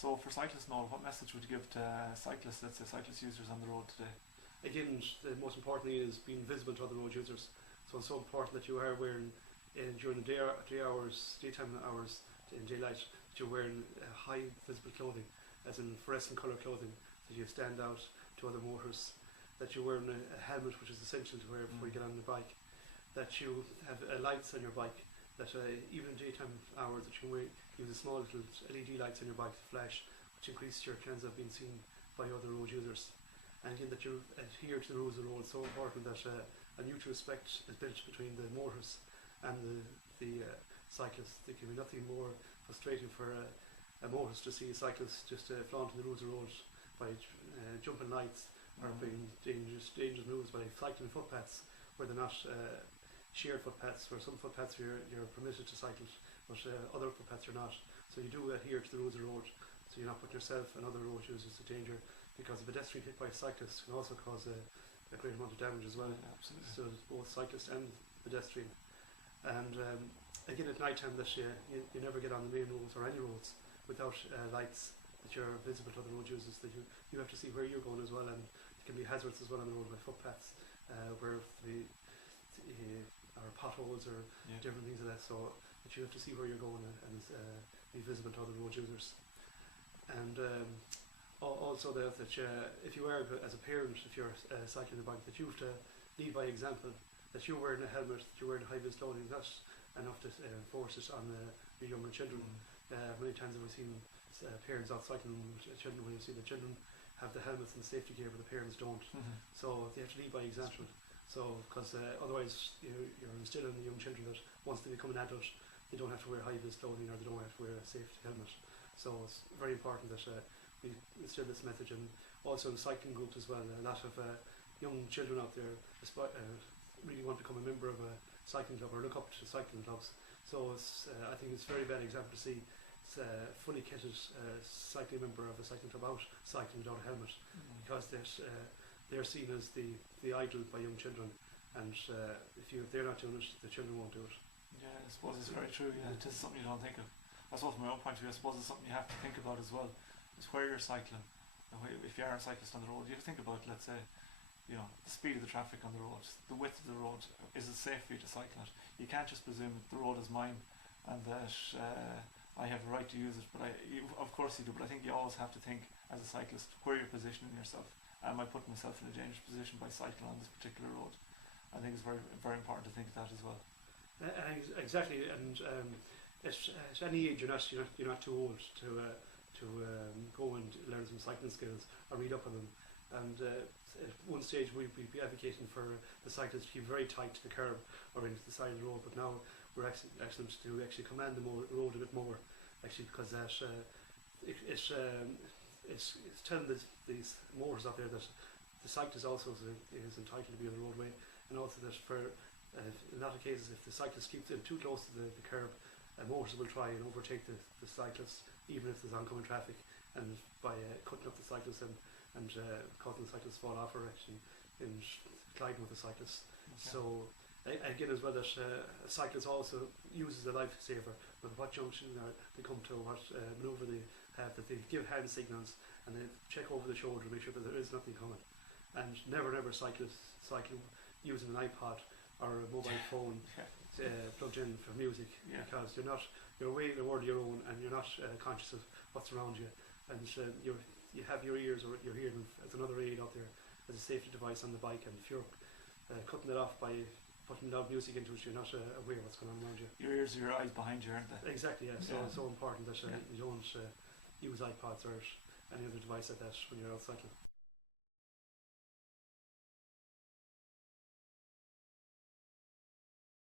So for cyclists, Noel, what message would you give to cyclists, let's say cyclist users on the road today? Again, the most important thing is being visible to other road users. So it's so important that you are wearing, during the daytime hours, in daylight, that you're wearing high visible clothing, as in fluorescent colour clothing, that you stand out to other motors, that you're wearing a helmet, which is essential to wear before you get on the bike, that you have lights on your bike, that even in daytime hours that you use a small little LED lights on your bike to flash, which increases your chance of being seen by other road users. And again, that you adhere to the rules of the road. It's so important that a mutual respect is built between the motors and the cyclists. There can be nothing more frustrating for a motorist to see a cyclist just flaunting the rules of the road by jumping lights or being dangerous moves by cycling footpaths where they're not shared footpaths, where some footpaths you're permitted to cycle, but other footpaths you're not. So you do adhere to the rules of the road, so you're not putting yourself and other road users in danger, because a pedestrian hit by a cyclist can also cause a great amount of damage as well. Yeah, absolutely. So both cyclist and pedestrian. And again, at night time, that you never get on the main roads or any roads without lights, that you're visible to other road users, that you have to see where you're going as well, and there can be hazards as well on the road, like footpaths where or potholes or different things like that, so that you have to see where you're going and be visible to other road users. And also that if you are, as a parent, if you're cycling the bike, that you have to lead by example, that you're wearing a helmet, that you're wearing high-vis clothing. That's enough to enforce it on your younger children. Many times we've seen parents out cycling with children, when you see the children have the helmets and safety gear, but the parents don't. So they have to lead by example. So, because otherwise you're instilling the young children that once they become an adult, they don't have to wear high-vis clothing, or they don't have to wear a safety helmet. So it's very important that we instill this message. And also in cycling groups as well, a lot of young children out there really want to become a member of a cycling club or look up to cycling clubs. So I think it's a very bad example to see fully kitted cycling member of a cycling club out cycling without a helmet, because they're seen as the idol by young children, and if they're not doing it, the children won't do it. Yeah, I suppose it's very true. Yeah, it is something you don't think of. I suppose from my own point of view, I suppose it's something you have to think about as well. Is where you're cycling. If you are a cyclist on the road, you have to think about, let's say, the speed of the traffic on the road, the width of the road. Is it safe for you to cycle it? You can't just presume that the road is mine and that I have a right to use it. But of course you do. But I think you always have to think as a cyclist where you're positioning yourself. Am I putting myself in a dangerous position by cycling on this particular road? I think it's very, very important to think of that as well. Exactly, and at any age you're not too old to go and learn some cycling skills or read up on them. And at one stage we'd be advocating for the cyclists to keep very tight to the curb or into the side of the road, but now we're asking them to actually command the road a bit more, actually, because that it's telling these motors out there that the cyclist also is entitled to be on the roadway, and also that for in a lot of cases, if the cyclist keeps them too close to the curb, motors will try and overtake the cyclists, even if there's oncoming traffic, and by cutting up the cyclists and causing the cyclists fall off, or actually colliding with the cyclists. Okay. So again, as well, that a cyclist also uses a lifesaver, but what junction they come to, what manoeuvre they have, that they give hand signals and they check over the shoulder to make sure that there is nothing coming. And never cycle using an iPod or a mobile phone plugged in for music, because you're away in a world of your own, and you're not conscious of what's around you, and you have your ears or your hearing as another aid out there, as a safety device on the bike, and if you're cutting it off by putting loud music into it, you're not aware of what's going on around you. Your ears are your eyes behind you, aren't they? Exactly, yeah. So it's so important that you don't use iPods or any other device like that when you're out cycling.